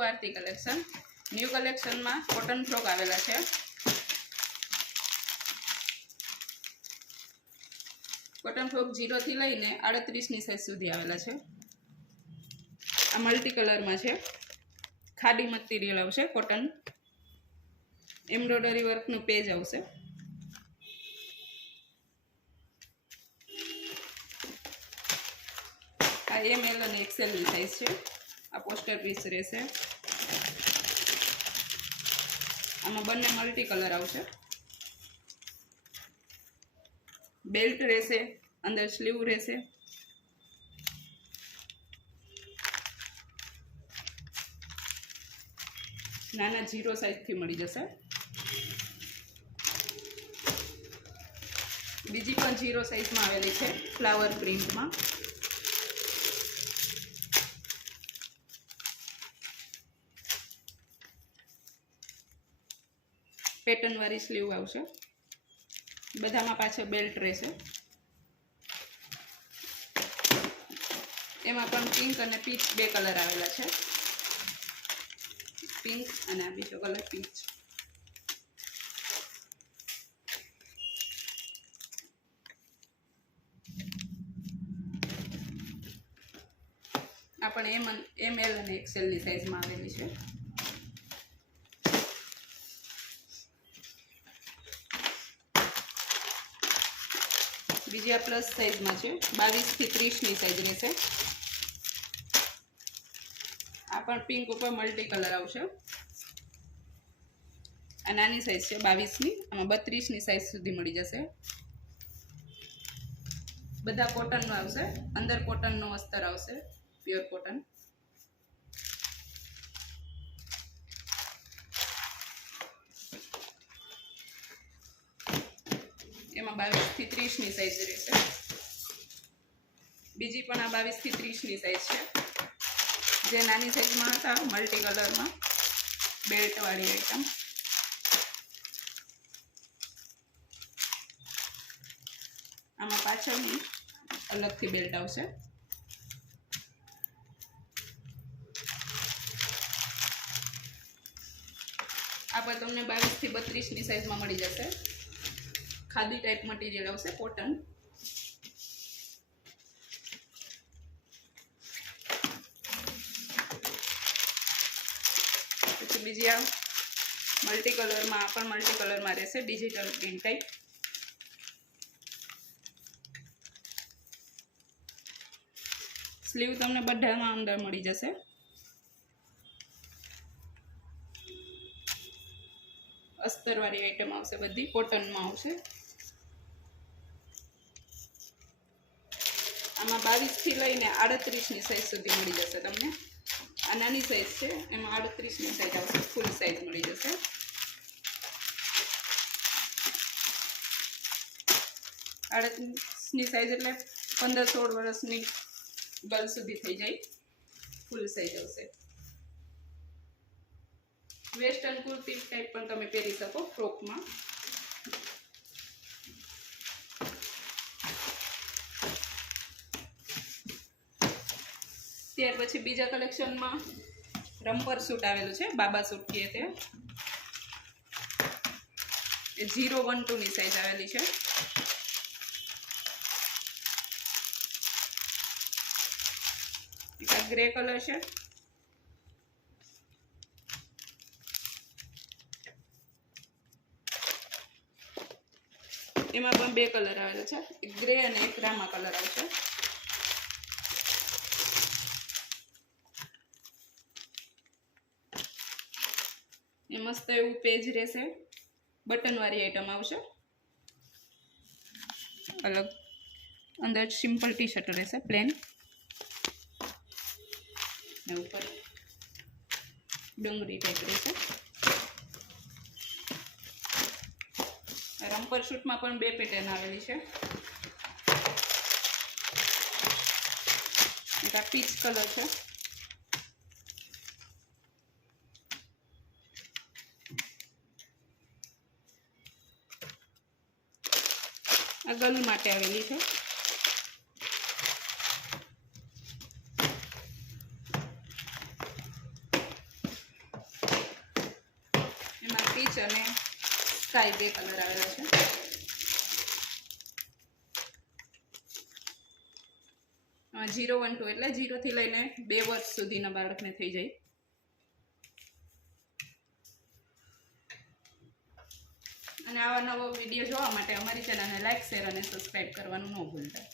To Aarti collection. New collection में cotton frock आवेला है। कॉटन फ्रॉक 0 थी लईने 38 नी साइज सुधी आवेला है। आ मल्टी कलर में है। खादी मटीरियल आवशे। कॉटन एम्ब्रॉयडरी वर्क नु पेज आवशे। आ एमएल और एक्सएल नी साइज है। आ पोस्टर पीस रहेशे। आमां बंने मल्टी कलर आवशे। बेल्ट रहेशे, अंदर स्लीव रहेशे। नाना 0 साइज थी मळी जशे। बीजी पण 0 साइज में आवेली है फ्लावर प्रिंट में। पेटर्न वाली स्लीव आवशे। बधामां पाछळ बेल्ट रहेशे। एमां पण पिंक अने पीच 2 कलर आवेला छे। पिंक अने आ बीजो कलर पीच। आ पण एमएल अने एक्सएल नी साइज में आवेली छे। बीजी आ प्लस साइज में है। 22 થી 30 नी साइज रहेशे। आ पण पिंक पर मल्टी कलर आवशे। आ नानी साइज है 22 नी। आमां 32 नी साइज सुधी मळी जशे। बधा कॉटन नो आवशे। अंदर कॉटन नो अस्तर आवशे, प्योर कॉटन। एमां 22 થી 30 नी साइज रहेशे। बीजी पण आ 22 થી 30 नी साइज है। जे नानी साइज में था मल्टी कलर में बेल्ट वाली आइटम। आमां पाछळनी अलग थी बेल्ट आवशे। आ पर तमने 22 થી 32 नी साइज में मळी जशे। खादी टाइप मटीरियल आवशे, कॉटन। बीजी आ मल्टी कलर में पण मल्टी कलर में रहेशे। Digital print type. स्लीव तमने बधामां अंदर मळी जशे। अस्तर वाली आइटम आवशे। बधी कॉटन में आवशे। आमां 22 थी लईने 38 नी साइज सुधी मळी जशे तमने। आ नानी साइज है। एमां 38 नी साइज आवशे। फूल साइज मळी जशे। 38 नी साइज एटले 15-16 वर्षनी गर्ल सुधी थई जाय। फूल साइज आवशे। वेस्टर्न कुर्ती टाइप पण तमे पहेरी शको फ्रॉक में। त्यार पछी बीजा कलेक्शन में रम्पर सूट आवेलू है। बाबा सूट कहे ते 012 नी साइज आवेली है। ग्रे कलर है। एमां पण 2 कलर आवेला है। एक ग्रे अने एक रामा कलर आवशे। मस्त एवं पेज रहेशे। बटन वाली आइटम आवशे। अलग अंदर सिंपल टी शर्ट रहेशे, प्लेन। ऊपर डूंगरी टाइप रहेशे। रम्पर शूट में पण 2 पेटर्न आवेली है। एक पीच कलर है। आ गर्ल माटे आवेली है। પીચ અને સ્કાય બે કલર આવેલા છે. 012 એટલે 0 થી લઈને 2 વર્ષ સુધીના બાળકને થઈ જાય. અને આવા નવો વિડીયો જોવા માટે અમારી ચેનલને લાઈક, શેર અને સબસ્ક્રાઈબ કરવાનું ન ભૂલતા.